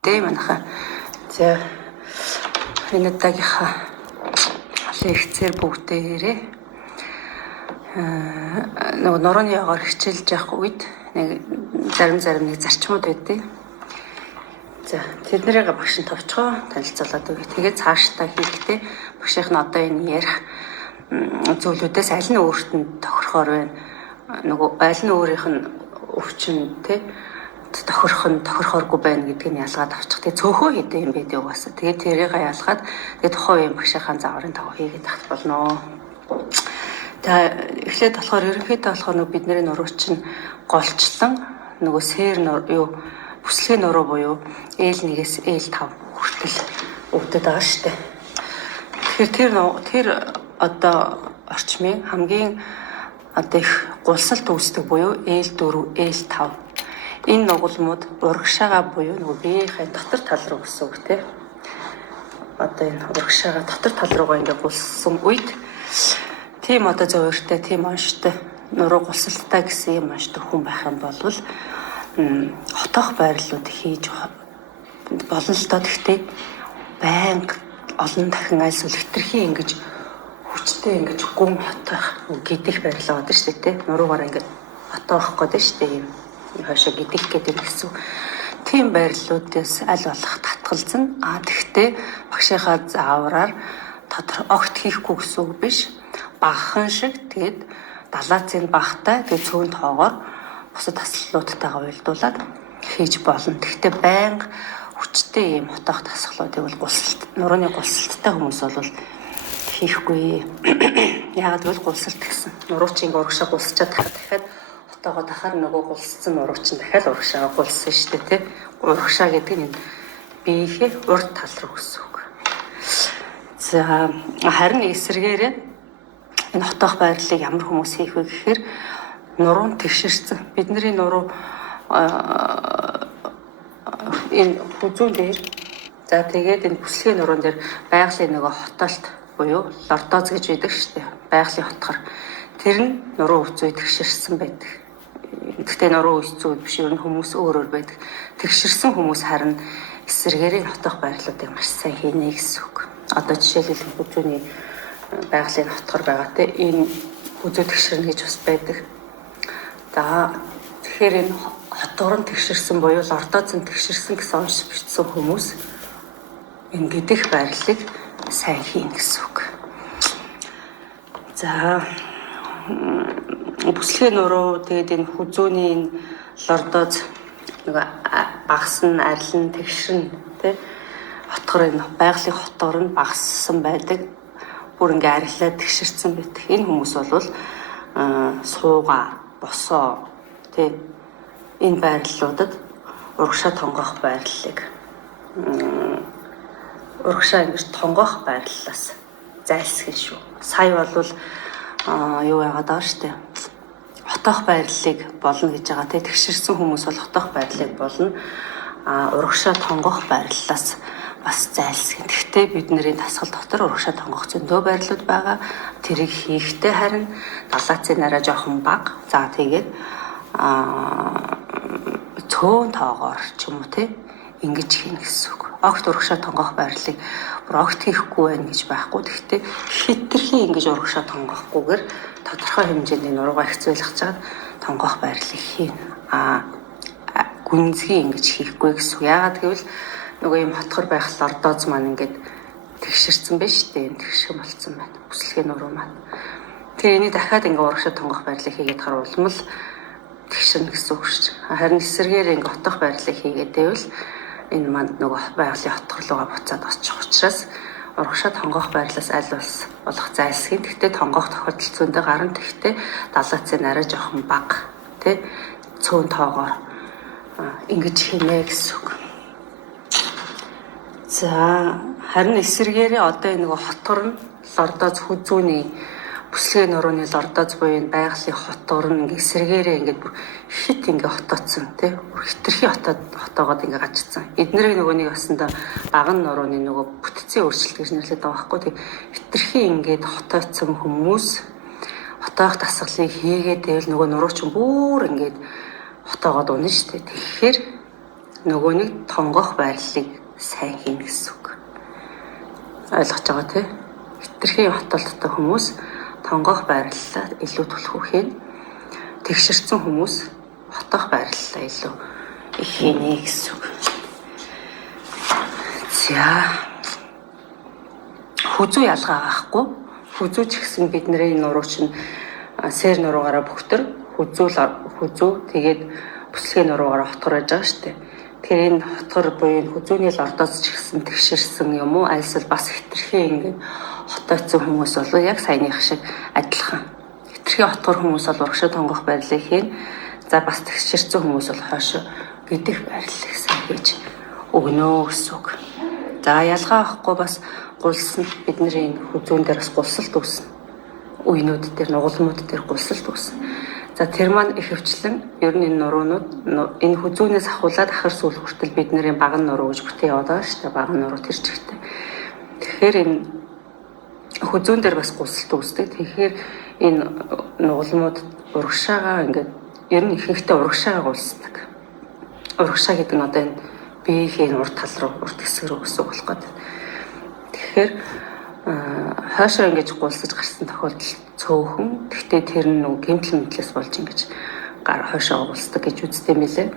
Дээ манайхаа. За энэ удаагийнхаа лекцээр бүгдээрээ нөгөө нурууны ягаар хичээлж явах үед нэг зарим нэг зарчмууд байдیں۔ За тэднэрийг багш нь товчгоо танилцуулаад өгье. Тэгээд цаашдаа хийхдээ багшийнх нь одоо энэ ярих зүйлүүдээс аль нь өөрт нь тохирохоор байна. Нөгөө аль нь өөрийнх нь өвчин тохирохооргүй байна гэдгийг нь ялгаад авчих. Тэгээ цөөхөө хэдэн юм байдаг угаасаа. Тэгээд тэрийг ялгаад тэгээд тухайн үеийн багшийнхаа загварын дагуу хийгээд авах болно. Тэгээ эхлээд болохоор ерөнхийдөө болохоор бидний нуруу чинь голчлон нөгөө сэр юу бүслэгийн нуруу буюу L1-ээс L5 хүртэл өвдөд байгаа шүү дээ. Тэгэхээр тэр одоо орчмын хамгийн одоо их гулсалт үүсдэг буюу L4, L5. Энэ нугалмууд урагшаага буюу нөгөө биеийнхээ дотор тал руу гэсэн үг тийм. Одоо энэ урагшаага дотор тал руугаа ингээд гулсан үед тийм одоо зөөртэй, тийм онштой, нуруу гулсалттай гэсэн юм онштой хүн байх юм бол хотоох байрлалууд хийж болно л доо. Гэхдээ байнга олон дахин альс хэтэрхий ингэж хүчтэй ингэж гүн хотоох гидэх байрлал байдаг шүү дээ. Нуруугаараа ингэж хотоох гэдэг шүү дээ. Ийм хашаа гидэх гэдэг гэсэн. Тийм байрлалуудаас аль болох татгалзна. Тэгвэл багшийнхаа заавраар огт хийхгүй гэсэн үг биш. Багахан шиг тэгээд далаацын багтай тэгээд цөөн тоогоор бусад тасаллуудтайгаа уялдуулаад хийж болно. Гэхдээ байнга хүчтэй ийм хотоох тасгалуудыг бол нурууны гулсалттай хүмүүс бол хийхгүй. Яагаад гэвэл гулсалт гэсэн. Нуруу чинь урагшаа гулсчаад дахиад хотоогоо дахаар нөгөө гулссан нуруу чинь дахиад урагшаа гулссан шүү дээ тий. Урагшаа гэдэг нь биеийнхээ урд тал руу гэсэн үг. За харин эсэргээрээ энэ хотоох байрлалыг ямар хүмүүс хийх вэ гэхээр нуруунд тэгшэрсэн. Бидний нуруу энэ хүзүүн дээр за тэгээд энэ бүслэгийн нуруун дээр байгалийн нөгөө хотоолт буюу лордоз гэж байдаг шүү дээ. Байгалийн хотгор тэр нь нуруу өвцөө тэгшэрсэн байдаг. Гэхдээ нуруу өвцөө биш ер нь хүмүүс өөр байдаг. Тэгшэрсэн хүмүүс харин эсэргээрээ хотоох байрлалуудыг маш сайн хийнэ гэсэн үг. Одоо жишээлбэл хүзүүний байгалийн хотгор байгаа те энэ хүзүү тэгшэрнэ гэж бас байдаг. За тэгэхээр энэ хотгор нь тэгшэрсэн буюу лордоз нь тэгшэрсэн гэсэн онц бичсэн хүмүүс энэ гидэх байрлалыг сайн хийн гэсэн үг. За бүслэгийн нуруу тэгээд энэ хүзүүний энэ лордоз нөгөө багасна, арилна, тэгшэрнэ тий хотгор энэ байгалийн хотгор нь багассан байдаг. Бүр ингээ арилаад тэгшэрсэн байдаг. Энэ хүмүүс бол сууга, босоо тий энэ байрлалуудад урагшаа тонгоох байрлалыг урагшаа ингэж тонгоох байрлалаас зайлсхийх шүү. Сая бол юу яагаад байгаа штэ. Хотоох байрлалыг болно гэж байгаа тий тэгшэрсэн хүмүүс бол хотоох байрлалыг болно. Урагшаа тонгоох байрлалаас бас зайлсхийх. Гэхдээ бидний дасгал дотор урагшаа тонгох зөндөө байрлалууд байгаа. Тэрийг хийхдээ харин далаацын арай жоохон бага. За тэгээд цөөн тоогоор ч юм уу тий ингэж хийнэ гэсэн үг. Огт урагшаа тонгох байрлалыг бүр огт хийхгүй байх гэж байхгүй. Гэхдээ хэтэрхий ингэж урагшаа тонгохгүйгээр тодорхой хэмжээний нуруугаа хэцүүлэх чад тонгох байрлалыг хийнэ. Гүнзгий ингэж хийхгүй гэсэн. Яагаад гэвэл нөгөө юм хотгор байх лордоз маань ингээд тэгшэрсэн байж тээ тэгшхэн болцсон байна. Бүслэгийн нуруу маань. Тэгээ энийг дахиад ингээ урагшаа тонгох байрлалыг хийгээд харуулмал тэгшэрнэ гэсэн үг шүү. Харин эсэргээр ингээ хотоох байрлалыг хийгээд байвал энэ манд нөгөө байгалийн хотгорлууга буцаад очих учраас урагшаа тонгох байрлалаас аль болох зайлсхийх. Гэхдээ тонгох тохиолдол зөндөө гарна. Гэхдээ далаацын арай жоохон бага тий цөөн тоогоор ингэж хийнэ гэсэн үг. За харин эсэргээрээ одоо энэ нөгөө хотгор нь лордоз хүзүүний бүслэгийн нурууны лордоз буюу байгалийн хотгор нь эсэргээрээ ингээд бүр хит ингээд хотоодсон тий хэтэрхий хотоогоод ингээд гажцсан. Эднэрийг нөгөөнийг басанда баган нурууны нөгөө бүтцийн өөрчлөлт гэж нэрлэдэг байгаа байхгүй тий хэтэрхий ингээд хотоодсон хүмүүс хотоох дасгалыг хийгээд байвал нөгөө нурууч бүр ингээд хотоогоод унна шүү дээ. Тэгэхээр нөгөө нэг тонгох байрлалыг сайн хийнэ гэсэн үг. Ойлгож байгаа тий? Хитрхийн хотолттой хүмүүс тонгох байрлалаа илүү түлхүү хийнэ. Тэгшэрсэн хүмүүс хотох байрлалаа илүү их хийнэ гэсэн үг. За хүзүү ялгаа авахгүй. Хүзүү ч гэсэн бидний нуруу чинь сэр нуруугаараа бөхтөр хүзүү тэгээд бүслэгийн нуруугаараа хотгор байж байгаа шүү дээ. Тэгэхээр энэ хотгор буюу хүзүүний лордоос ч гэсэн тэгшэрсэн юм уу? Альсвал бас хитрхээ ингээд хотоцсон хүмүүс бол яг саяных шиг адилхан. Хитрхээ хотгор хүмүүс бол урагшаа тонгох байрлалыг хийн. За бас тэгшэрсэн хүмүүс бол хойшоо гидэх байрлалыг сайн хийж өгнө гэсэн үг. За ялгаа авахгүй бас гулс нь бидний энэ хүзүүн дээр бас гулсалт үүснэ. Үеинүүд дээр нугалмууд дээр гулсалт үүснэ. За тэр маань их хвчлэн ер нь энэ нуруунууд энэ хүзүүнээс ахуулаад ахар сүүл хүртэл бидний баган нуруу гэж бүтээ яваад байгаа шүү дээ. Баган нуруу тэр чигтээ. Тэгэхээр энэ хүзүүн дээр бас гулсалт үүсдэг. Тэгэхээр энэ нугалмууд урагшаагаа ингээд ер нь ихэнхдээ урагшаагаа гулсдаг. Урагшаа гэдэг нь одоо энэ биеийн урд тал руу урд хэсэг рүү гэсэн үг болох гэдэг. Тэгэхээр хойшоо ингэж гулсаж гарсан тохиолдол цөөхөн. Гэхдээ тэр нь нэг гэмтэл мэтлээс болж ингэж гар хойшоо гулсдаг гэж үздэг юм билээ.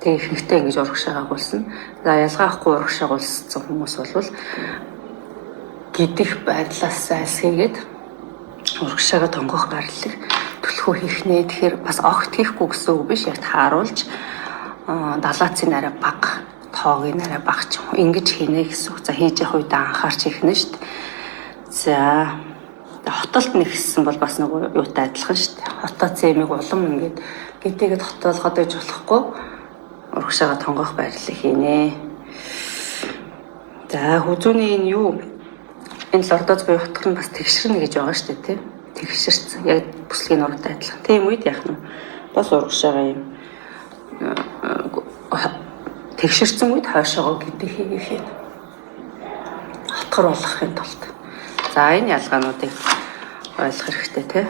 Тэгээ ихэнхдээ ингэж урагшаагаа гулсна. За ялгаа авахгүй урагшаа гулссан хүмүүс бол гидэх байрлалаас айлсгээд урагшаагаа тонгох байрлалыг түлхүү хийх нэ. Тэгэхээр бас огт хийхгүй гэсэн үг биш. Яг тааруулж далаацын арай бага, тоогийн арай бага ч юм ингэж хийнэ гэсэн үг. За хийж явах үед анхаарч хийх нь шүү дээ. За хотолт нэгсэн бол бас нэг юутай адилхан шүү дээ. Хотооц эмийг улам ингээд гэтэйгэд хотоолгоод байж болохгүй урагшаагаа тонгох байрлалыг хийнэ. За хүзүүний энэ юу энэ лордоз буюу хотгор нь бас тэгшэрнэ гэж байгаа шүү дээ тий. Тэгшэрсэн. Яг бүслэгийн нуруутай адилхан. Тийм үед яах нь бас урагшаагаа юм тэгшэрсэн үед хойшоогоо гэдэг хийх юм. Хотгор болгохын тулд. За энэ ялгаануудыг ойлгох хэрэгтэй тий.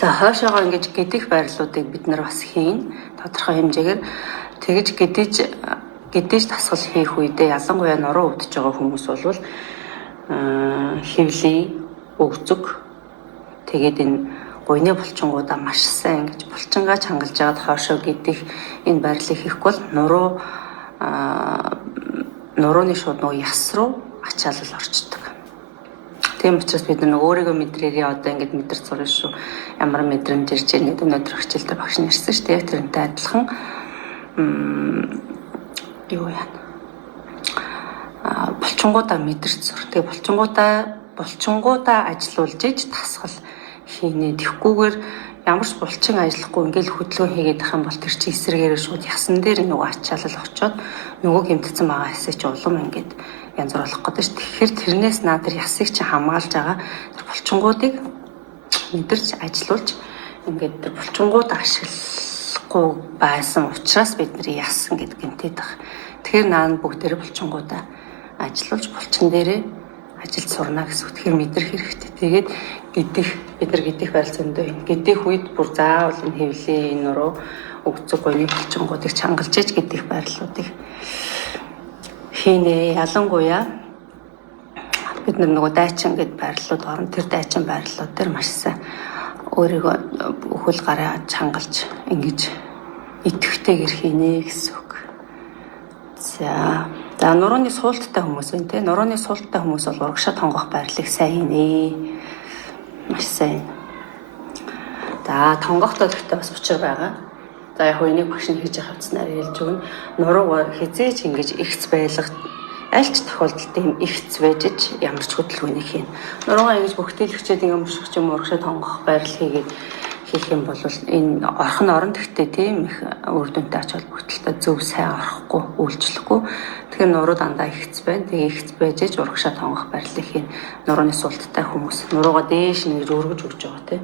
За хойшоогоо ингэж гидэх байрлалуудыг бид нар бас хийн. Тодорхой хэмжээгээр тэгж гэдэж тасгал хийх үедээ ялангуяа нуруу өвдөж байгаа хүмүүс бол хөвлийн өвзөг тэгээд энэ гуйны булчингуудаа маш сайн ингэж булчингаа чангалж аваад хойшоо гэдэх энэ байрлалыг хийхгүй бол нурууны шууд нөгөө яс руу ачаалал орчдөг. Тийм учраас бид нар өөрийгөө мэдрээрээ одоо ингэж мэдэрч сурна шүү. Ямар мэдрэмж ирж байгаа гэдэг өнөөдөр хичээлдээ багш нэрсэн шүү дээ. Яг тэрнтэй адилхан юу яана. Булчингуудаа мэдэрч сур. Тэгээ булчингуудаа ажилуулж иж тасгал хийнэ. Тэгхгүйгээр ямар ч булчин ажиллахгүй ингээл хөдөлгөөн хийгээд ах юм бол тэр чинь эсрэгээрээ шууд ясан дээр нөгөө ачаалал очоод нөгөө гэмтсэн байгаа хэсэг чи улам ингээд янз бүр болох гэдэг ш. Тэгэхээр тэрнээс наад ясыг чи хамгаалж байгаа тэр булчингуудыг мэдэрч ажилуулж ингээд тэр булчингууд ашиглахгүй байсан учраас бидний яс ингээд гэмтээд байгаа. Тэгэхээр наа бүгдээр булчингуудаа ажилуулж булчин дээрээ ажилд сурна гэсэн үг. Тэгэхээр мэдрэх хэрэгтэй. Тэгээд бид нар гэдэх байр зөндөө юм. Гэдэх үед бүр заавал энэ хөвлийн нуруу өгцөг гойны булчингуудыг чангалж иж гэдэх байрлалуудыг хийнэ. Ялангуяа бид нар нөгөө дайчин гэд байрлалууд орно. Тэр дайчин байрлалууд дээр маш сайн өөрийгөө өхөл гараа чангалж ингэж идэвхтэйгэр хийнэ гэсэн үг. За нурууны суулттай хүмүүс байна те. Нурууны суулттай хүмүүс бол урагшаа тонгох байрлалыг сайн хийнэ. Маш сайн. За тонгохдоо гэхдээ бас учир байгаа. За яг энийг багш нь хийж авцснаар хэлж өгнө. Нуруугаар хизээч ингэж ихц байлгах аль ч тохиолдолд ийм ихц байж ямар ч хөдөлгөөнийг хийн. Нуруугаа ингэж бүгдээлгчээд ингэ мушгах юм урагшаа тонгох байрлал хийх юм бол энэ орхон орон тэгтээ тийм их үр дүнтэй ач холбогдолтой зөв сайн орохгүй үйлчлэхгүй. Тэгэхээр нуруу дандаа ихц байна. Тэгээ ихц байж иж урагшаа тонгох байрлалыг хийн. Нурууны суулттай хүмүүс нуруугаа дээш нэг өргөж өгч байгаа тийм.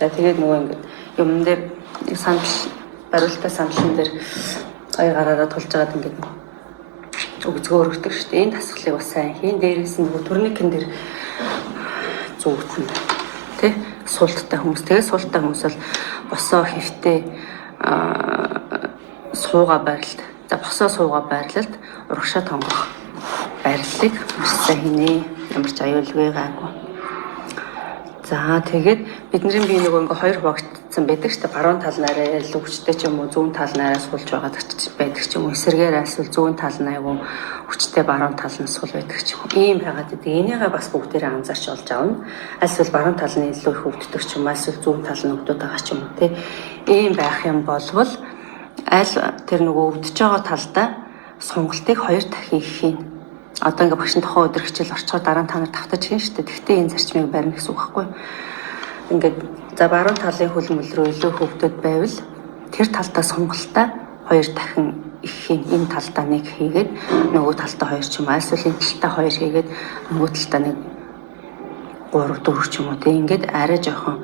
Тэгээд нөгөө ингэ юм дээр санал барилтаа саналн дээр гай гараараа тулж байгаад ингэ өгзгөө өргөдөг шүү дээ. Энэ тасгалыг бас сайн хийн. Дээрээс нь нөгөө турникэн дээр зүүгдэн тий суулттай хүмүүс. Тэгээ суулттай хүмүүс бол босоо хэвтэй сууга байрлалд, за босоо сууга байрлалд урагшаа тонгох байрлалыг маш сайн хийнэ. Ямар ч аюулгүй гайгүй. За тэгээд бидний бие нөгөө ингээ хоёр хуваагдсан байдаг шүү дээ. Баруун тал нараа л өвчтэй ч юм уу, зүүн тал нараа сулж байгаа байдаг ч юм уу. Эсэргээр альсвал зүүн тал нь айгүй өвчтэй, баруун тал нь сул байдаг ч юм уу. Ийм байгаад байдаг. Энийгээ бас бүгдээрээ анзаарч олж аавна. Альсвал баруун тал нь илүү их өвддөг ч юм уу, альсвал зүүн тал нь өвдөд байгаа ч юм уу, тий. Ийм байх юм болвол аль тэр нөгөө өвдөж байгаа талдаа сунгалтыг 2 дахин их хийн. Одоо ингээ багшин тухайн өдөр хичээл орчхоор дараа нь та нар давтаж хийн шүү дээ. Тэгтээ энэ зарчмыг барина гэсэн үг байхгүй. Ингээд за баруун талын хөлмөл рүү илүү хөвдөд байвал тэр талдаа сунгалтаа 2 дахин их хийн. Энэ талдаа 1 хийгээд нөгөө талдаа 2 ч юм уу, эсвэл энэ талдаа 2 хийгээд нөгөө талдаа 1 3 4 ч юм уу, тэг ингээд арай жоохон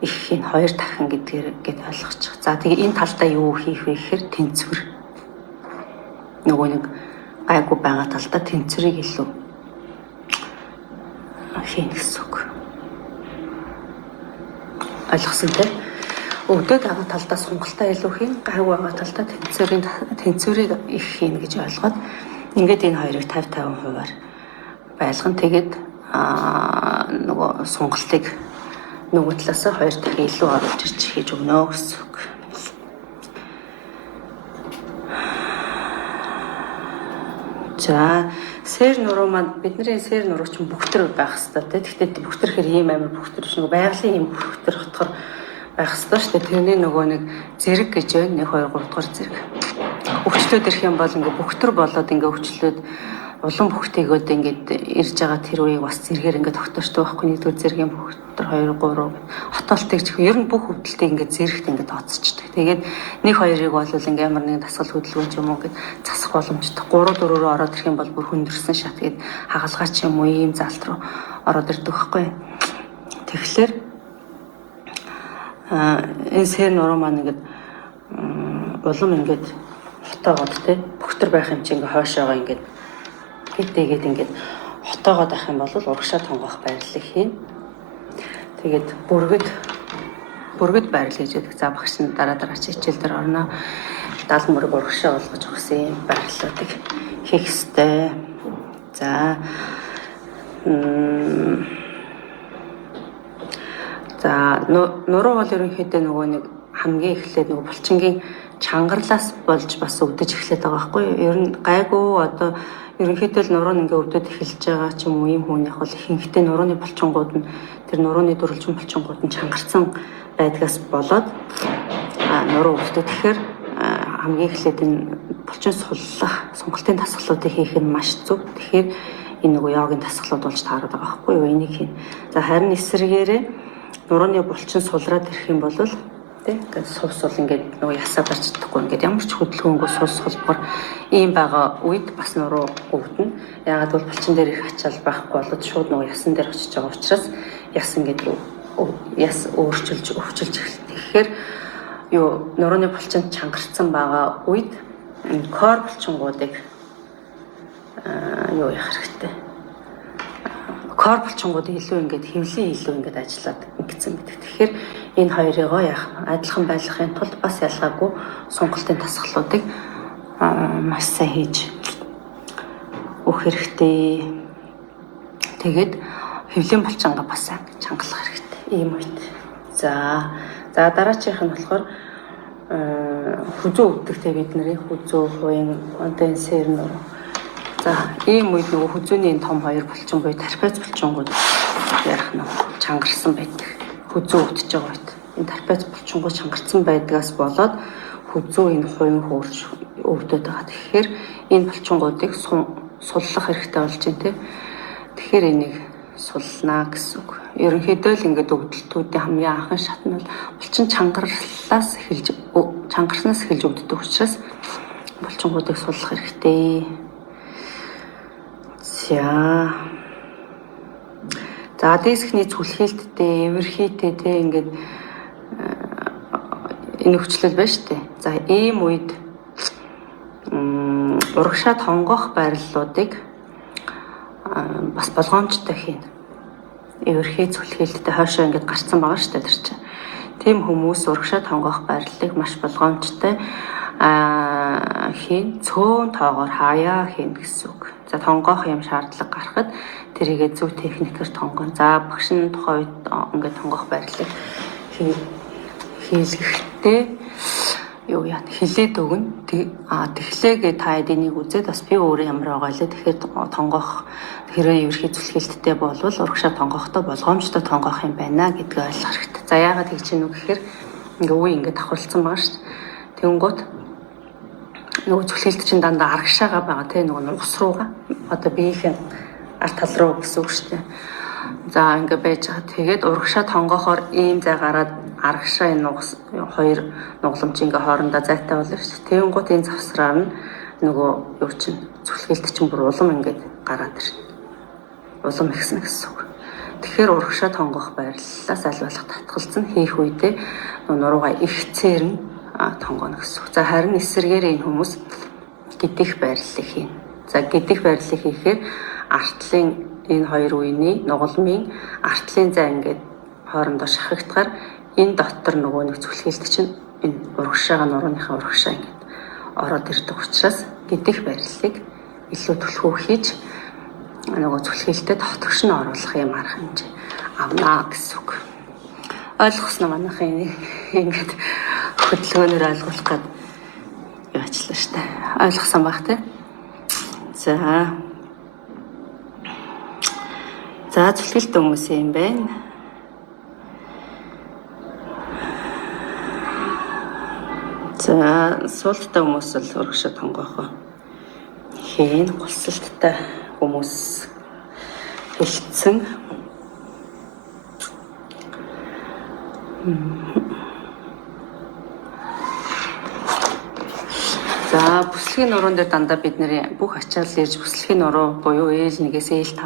их хийн 2 дахин гэдгээр гээд ойлгочих. За тэгээ энэ талдаа юу хийх вэ гэхээр тэнцвэр. Нөгөө нэг гайгүй байгаа талдаа тэнцвэрийг илүү хийн гэсэн үг. Ойлгосон тий? Өвдөд байгаа талдаа сунгалтаа илүү хийн, гайгүй байгаа талдаа тэнцвэрийг их хийн гэж ойлгоод ингээд энэ хоёрыг 50-50%-аар байлгана. Тэгээд нөгөө сунгалтыг нөгөө талаасаа 2 дахин илүү оруулж ирж хийж өгнө гэсэн үг. За сэр нуруу маань бидний сэр нуруу чинь бүхтэр байх хэрэгтэй тий. Гэхдээ бүхтэр хэр ийм амар бүхтэр биш, нөгөө байгалийн ийм бүхтэр хотгор байх хэрэгтэй шүү дээ. Тэрний нөгөө нэг зэрэг гэж байна. 1 2 3 дугаар зэрэг. Өвчлөөд ирэх юм бол ингээ бүхтэр болоод ингээ өвчлөөд улам бүхтэйгөөд ингээд ирж байгаа тэр үеийг бас зэрэгээр ингээд тогтоочтой байхгүй. 1-р зэргийн бүхтэр 2 3 хотоолтыг чих. Ер нь бүх хөвдөлтийг ингээд зэрэгт ингээд тооцчихдаг. Тэгээд 1 2-ыг бол ингээд ямар нэгэн дасгал хөдөлгөөн ч юм уу ингээд засах боломжтой. 3 4-рөө ороод ирэх юм бол бүр хүндэрсэн шат гээд хагалгаа ч юм уу ийм залт руу ороод ирдэг байхгүй. Тэгэхээр энэ сэр нуруу маань ингээд улам ингээд хотоогоод тий бүхтэр байх юм чи ингээд хойшоогоо ингээд гэдээгээд ингээд хотоогоод ах юм бол урагшаа тонгох байрлалыг хийн. Тэгээд бүргэд байрлал гэж байдаг. За багш нь дараа хичээл дээр орно. 70 мөрөг урагшаа болгож өгсөн юм байрлалуудыг хийх ёстой. За нуруу бол ерөнхийдөө нөгөө нэг хамгийн эхлээд нөгөө булчингийн чангарлаас болж бас өвдөж эхлэх байгаа байхгүй юу? Ер нь гайгүй одоо ерөнхийдөө л нуруу ингээ өвдөд эхэлж байгаа ч юм уу ийм хүнийх бол ихэнхдээ нурууны булчингууд нь тэр нурууны дөрвөлжин булчингууд нь чангарсан байдгаас болоод нуруу өвдөд. Тэгэхээр хамгийн эхлээд энэ булчин суллах сонголтын дасгалуудыг хийх нь маш зөв. Тэгэхээр энэ нөгөө йогийн дасгалууд болж таарад байгаа байхгүй юу? Энийг хийн. За харин эсрэгээрээ нурууны булчин сулраад ирэх юм бол тий ингээд сувс бол ингээд нөгөө ясаа гарч чадахгүй ингээд ямар ч хөдөлгөөнгүй сус холбоор ийм байгаа үед бас нуруу өвдөн. Яагаад бол булчин дээр их ачаал байхгүй болоод шууд нөгөө ясан дээр очиж байгаа учраас яс ингээд яс өөрчилж өвчилж эхэлдэг. Тэгэхээр юу нурууны булчинд чангарсан байгаа үед энэ кор булчингуудыг юу яах хэрэгтэй. Кор булчингууд илүү ингээд хэвлэн илүү ингээд ажиллаад ингэсэн байдаг. Тэгэхээр энэ хоёрыгоо яах адилхан байлгахын тулд бас ялгаагүй сонголтын дасгалуудыг маш сайн хийж өгөх хэрэгтэй. Тэгээд хэвлэн булчингаа бас чангалах хэрэгтэй. Ийм үед. За дараачих нь болохоор хүзүү өвдөгтэй бид нарын хүзүү хуйн конденсер нуруу. За ийм үед нөгөө хүзүүний том 2 булчин буюу тарпез булчингууд ярих нь чангарсан байдаг. Хүзүү өвдөж байгаа үед энэ тарпез булчингууд чангарсан байдгаас болоод хүзүү энэ хуйн хөөрж өвдөд байгаа. Тэгэхээр энэ булчингуудыг суллах хэрэгтэй болж байна тийм. Тэгэхээр энийг сулнаа гэсэн үг. Ерөнхийдөө л ингээд өвдөлтүүдийн хамгийн анхны шат нь бол булчин чангарлаас эхэлж өвддөг учраас булчингуудыг суллах хэрэгтэй. За дискний зүлхээлттэй, эвэрхийтэй те ингээд энэ өвчлөл байна шүү дээ. За ийм үед урагшаа тонгох байрлалуудыг бас болгоомжтой хийнэ. Эвэрхий зүлхээлттэй хойшоо ингээд гарцсан байгаа шүү дээ тэр чинь. тийм хүмүүс урагшаа тонгох байрлалыг маш болгоомжтой хийн цөөн тоогоор хаяа хийн гэсэн үг. За тонгоох юм шаардлага гарахад тэрийгээ зөв техникээр тонгоно. За багш нь тухайн үед ингээд тонгох байрлалыг хийлгэхдээ юу яа хилээд өгнө. Тэглээгээ та энийг үзээд бас би өөрөө ямар байгаа лээ. Тэгэхээр тонгох хэрэг ерхий зүлхэлттэй болвол урагшаа тонгохдоо болгоомжтой тонгох юм байна гэдгийг ойлгох хэрэгтэй. За яагаад тэгж гэнэ үү гэхээр ингээ үе ингээд давхарлцсан байгаа шүү дээ. Тэнгуут нөгөө зүлхэлт чинь дандаа арагшаага байгаа тийм нөгөө нугас руугаа одоо биеийн арт тал руу гэсэн үг шүү дээ. За ингээ байж байгаа. Тэгээд урагшаа тонгохоор ийм зай гараад арагшаа энэ нугас хоёр нугламж ингээ хоорондоо зайтай болно шүү дээ. Тэнгуут энэ завсраар нь нөгөө юу чинь зүлхэлт чинь бүр улам ингээд гараад ирнэ. Улам ихсэн гэсэн үг. Тэгэхээр урагшаа тонгох байрлалаас аль болох татгалзан хийх үедээ нуруугаа ихцээр нь тонгоно гэсэн үг. За харин эсэргээр энэ хүмүүс гидих байрлалыг хийнэ. За гидих байрлалыг хийхээр артлын энэ хоёр үений нугалмын артлын зай ингээд хоорондоо шахагдахаар энэ дотор нөгөө нэг зүлхэлт чинь энэ урагшаага нурууныхаа урагшаа ингээд ороод ирдэг учраас гидих байрлалыг илүү түлхүү хийж нөгөө зүлхэлтэд хотгош нь оруулах юм арга хэмжээ авнаа гэсэн үг. Ойлгосноо манайхын ингээд хөдөлгөөнөөр ойлгуулах гээд яачлаа штэ. Ойлгосон байх тий. За зүлхэлт хүмүүс юм байна. За суулттай хүмүүс л урагшаа тонгоохоо хийн гулсалттай хүмүүс хэлцэн за бүслэгийн нуруунд дээр дандаа бидний бүх ачаал ирж бүслэгийн нуруу буюу L1-ээс L5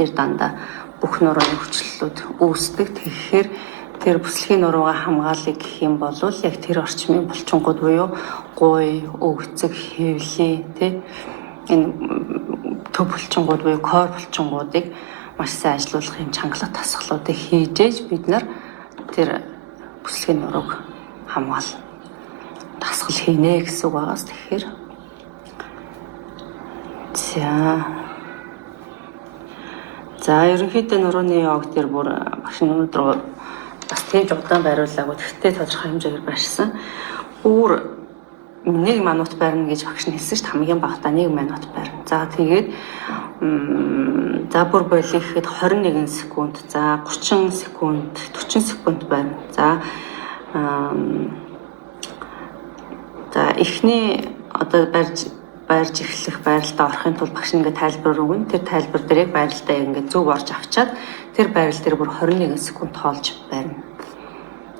дээр дандаа бүх нурууны хүчлэлүүд үүсдэг. Тэгэхээр тэр бүслэгийн нуруугаа хамгаалъя гэх юм бол яг тэр орчмын булчингууд буюу гуй, өвгцөг, хэвлээ тий энэ төв булчингууд буюу кор булчингуудыг маш сайн ажилуулах юм чангалах тасгалуудыг хийж бид нар тэр бүслэгийн нурууг хамгаална. Тасгал хийнэ гэсэн үг байгаас тэгэхээр за ерөнхийдөө нурууны йог дээр бүр багш өнөөдөр бас тэгж удаан байруулаагүй тэгтээ тодорхой хэмжээгээр байшсан. Бүр 1 минут байрна гэж багш нь хэлсэн шүү дээ. Хамгийн багадаа 1 минут байрна. За тэгээд за бүр болих гэхэд 21 секунд, за 30 секунд, 40 секунд байрна. За эхний одоо байрж эхлэх байралтаа орохын тулд багш ингээд тайлбар өгнө. Тэр тайлбар дээр яг байралтаа ингээд зөв орж авчаад тэр байрал дээр бүр 21 секунд тоолж байрна.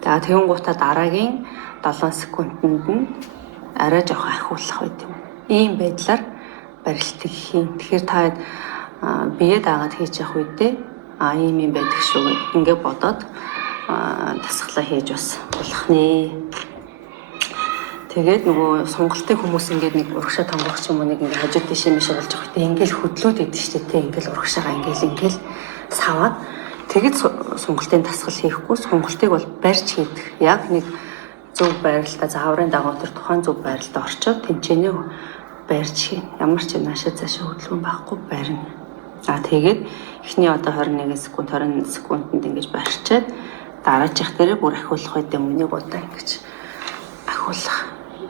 За тэгэнгუутаа дараагийн 7 секундэд нь арай жоох ахиулах байт юм. Ийм байдлаар барилтыг хийн. Тэгэхээр та бие даагаад хийж явах үедээ ийм байдаг шүү. Ингээд бодоод тасглаа хийж бас болох нэ. Тэгээд нөгөө сонголтын хүмүүс ингээд нэг урагшаа тонгох юм уу нэг ингээд хажууд тийш юм шиг болж байгаа. Тэ ингээл хөдлөөд идэв шүү дээ. Тэ ингээл урагшаага ингээл саваад тэгэд сонголтын тасгал хийхгүй сонголтыг бол барьж хийдэг. Яг нэг зөв байралтаа зааврын дагуу тэр тухайн зөв байралтаа орчоод тэнцэнэ барьж хийн. Ямар ч наашаа цаашаа хөдөлгөөн байхгүй барина. Тэгээд эхний одоо 21 секунд 20 секундэд ингэж барьчаад дараачих дээр бүр ахиулах үед өмнөг удаа ингэж ахиулах.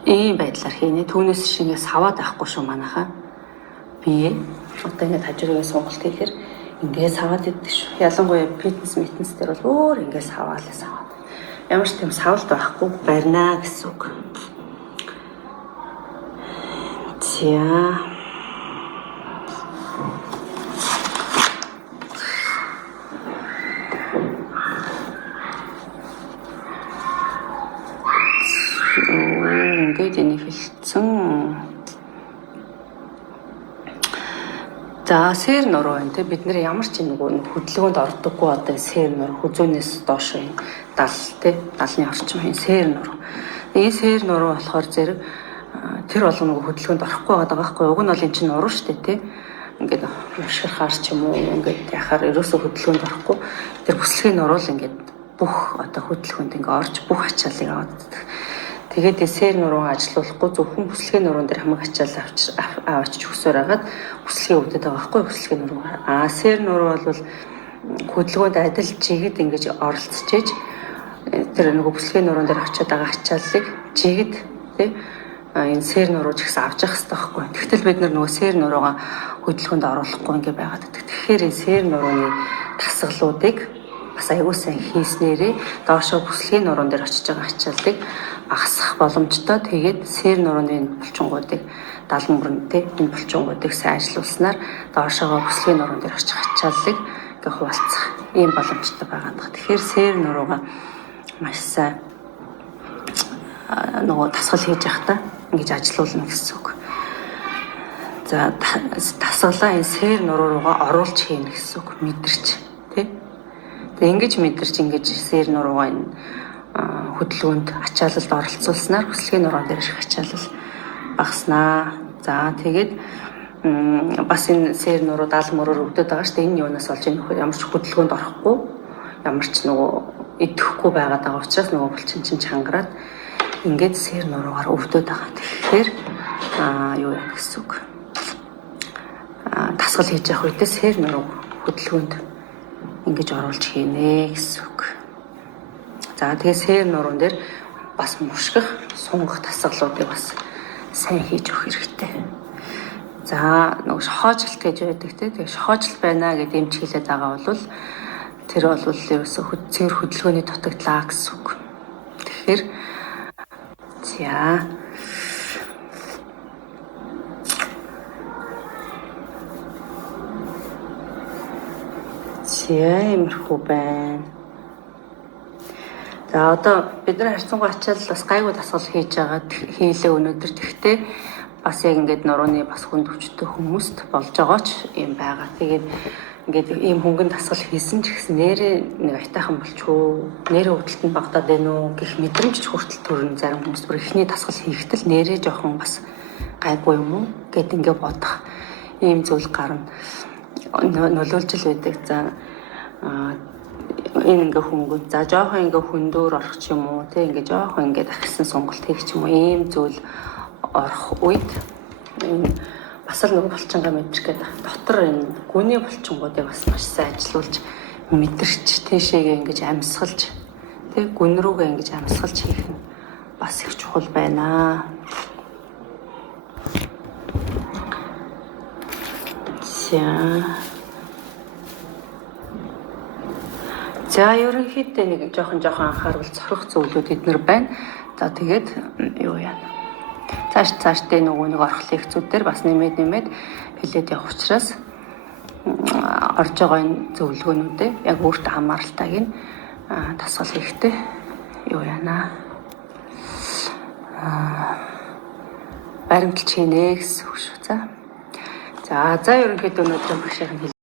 Ийм байдлаар хийнэ. Түүнээс шингээ саваад байхгүй шүү манайхаа. Би одоо ингэ хажуугийн сонголт хийхээр ингэ саваад идэх шүү. Ялангуяа фитнес дээр бол өөр ингэ саваад. Ямар ч тийм савлт байхгүй барина гэсэн үг. Ингээд энийг хэлсэн. За сэр нуруу байна те бид нэр ямар ч нөгөө хөдөлгөөнд ордоггүй одоо сэр нуруу хүзүүнээс доош юм 70 те 70-ны орчим юм сэр нуруу. Энэ сэр нуруу болохоор зэрэг тэр болгоо нөгөө хөдөлгөөнд орохгүй байгаа байхгүй. Уг нь бол эн чинь нуруу шүү дээ те. Ингээд уушгирахаар ч юм уу ингээд яхаар ерөөсөө хөдөлгөөнд орохгүй. Тэр бүслэгийн нуруу л ингээд бүх одоо хөдөлгөөнд ингээ орж бүх ачааллыг аваад иддэг. Тэгээд сээр нуруу ажилуулахгүй зөвхөн бүслэгийн нуруун дээр хамаг ачаал аваач өгсөөр хагаад бүслэгийн өвдөд байгаа байхгүй бүслэгийн нуруу. Сээр нуруу бол хөдөлгөөнд адил жигэд ингэж оролцож иж тэр нөгөө бүслэгийн нуруун дээр очиод байгаа ачааллыг жигэд тий энэ сээр нурууч гэсэн авч явах хэрэгтэй байхгүй. Тэгтэл бид нөгөө сээр нуруугаа хөдөлгөөнд оруулахгүй ингээ байгаад байдаг. Тэгэхээр энэ сээр нурууны тасгалуудыг бас аягүй сайн хийснээрээ доошоо бүслэгийн нуруун дээр очиж байгаа ачааллыг багасгах боломжтой. Тэгээд сээр нурууны булчингуудыг далан мөрөн тий энэ булчингуудыг сайн ажилуулснаар доошоо бүслэгийн нуруун дээр очих ачааллыг ингээ хуваалцах ийм боломжтой байгаа. Тэгэхээр сээр нуруугаа маш сайн нөгөө тасгал хийж явахдаа ингэж ажилуулна гэсэн үг. За тасгалаа энэ сээр нуруу руугаа оруулж хийнэ гэсэн үг мэдэрч тий. Тэгээ ингэж мэдэрч ингэж сээр нуруугаа энэ хөдөлгөөнд ачаалалд оролцуулснаар бүслэгийн нуруун дээр их ачаалал багаснаа. За тэгээд бас энэ сээр нуруу даал мөрөөр өвдөд байгаа шүү дээ. Энэ юунаас олж ийн нөхөр ямар ч хөдөлгөөнд орохгүй ямар ч нөгөө идэхгүй байгаад байгаа учраас нөгөө булчин чинь чангараад ингээд сээр нуруугаар өвдөд байгаа. Тэгэхээр юу яа гэсэн үг. Тасгал хийж явах үедээ сээр нуруу хөдөлгөөнд ингэж оруулж хийнэ гэсэн үг. За тэгээ сээр нуруун дээр бас мушгих, сунгах тасгалуудыг бас сайн хийж өгөх хэрэгтэй. За нөгөө шохоожилт гэж байдаг тийм. Тэгээ шохоожил байна гэдэг юм хэлээд байгаа бол тэр бол ерөөсө цэвэр хөдөлгөөний дутагдлаа гэсэн үг. Тэгэхээр иймэрхүү байна. За одоо бид нар харьцангуй ачаал бас гайгүй дасгал хийж байгаа хийлээ өнөөдөр. Тэгтээ бас яг ингээд нурууны бас хүнд хүчтэй хүмүүст болж байгаа ч юм байгаа. Тэгээд ингээд ийм хөнгөн дасгал хийсэн ч гэсэн нэрээ нэг айтайхан болчихоо. Нэрээ өвдөлтөнд багтаад байна уу гэх мэдрэмж ч хүртэл төрн зарим хүмүүс бүр ихний дасгал хийхдээ нэрээ жоохон бас гайгүй юм уу гэд ингээд бодох ийм зүйл гарна. Нөлөөлж л байдаг. За энэ ингээ хөнгөн. За жоохон ингээ хөндөөр орох ч юм уу тий ингээ жоохон ингээ дахисан сонголт хийх ч юм уу ийм зүйл орох үед энэ бас л нөгөө булчингаа мэдрэх гэдэг. Дотор энэ гүний булчингуудыг бас маш сайн ажилуулж мэдэрч тийшээгээ ингэж амьсгалж тий гүн рүүгээ ингэж амьсгалж хийх нь бас их чухал байна. За ерөнхийдөө нэг жоохон анхаарал зорих зүйлүүд эднэр байна. За тэгээд юу яа. Цаашдээ нөгөө нэг орхлын хэцүүдээр бас нэмээд хэлээд явах учраас орж байгаа энэ зөвлөгөөнүүдээ яг өөртөө хамааралтайг нь тасгал хийхдээ юу яана. Баримталж хийнэ гэсэн үг шүү. За ерөнхийдөө өнөөдөр маш их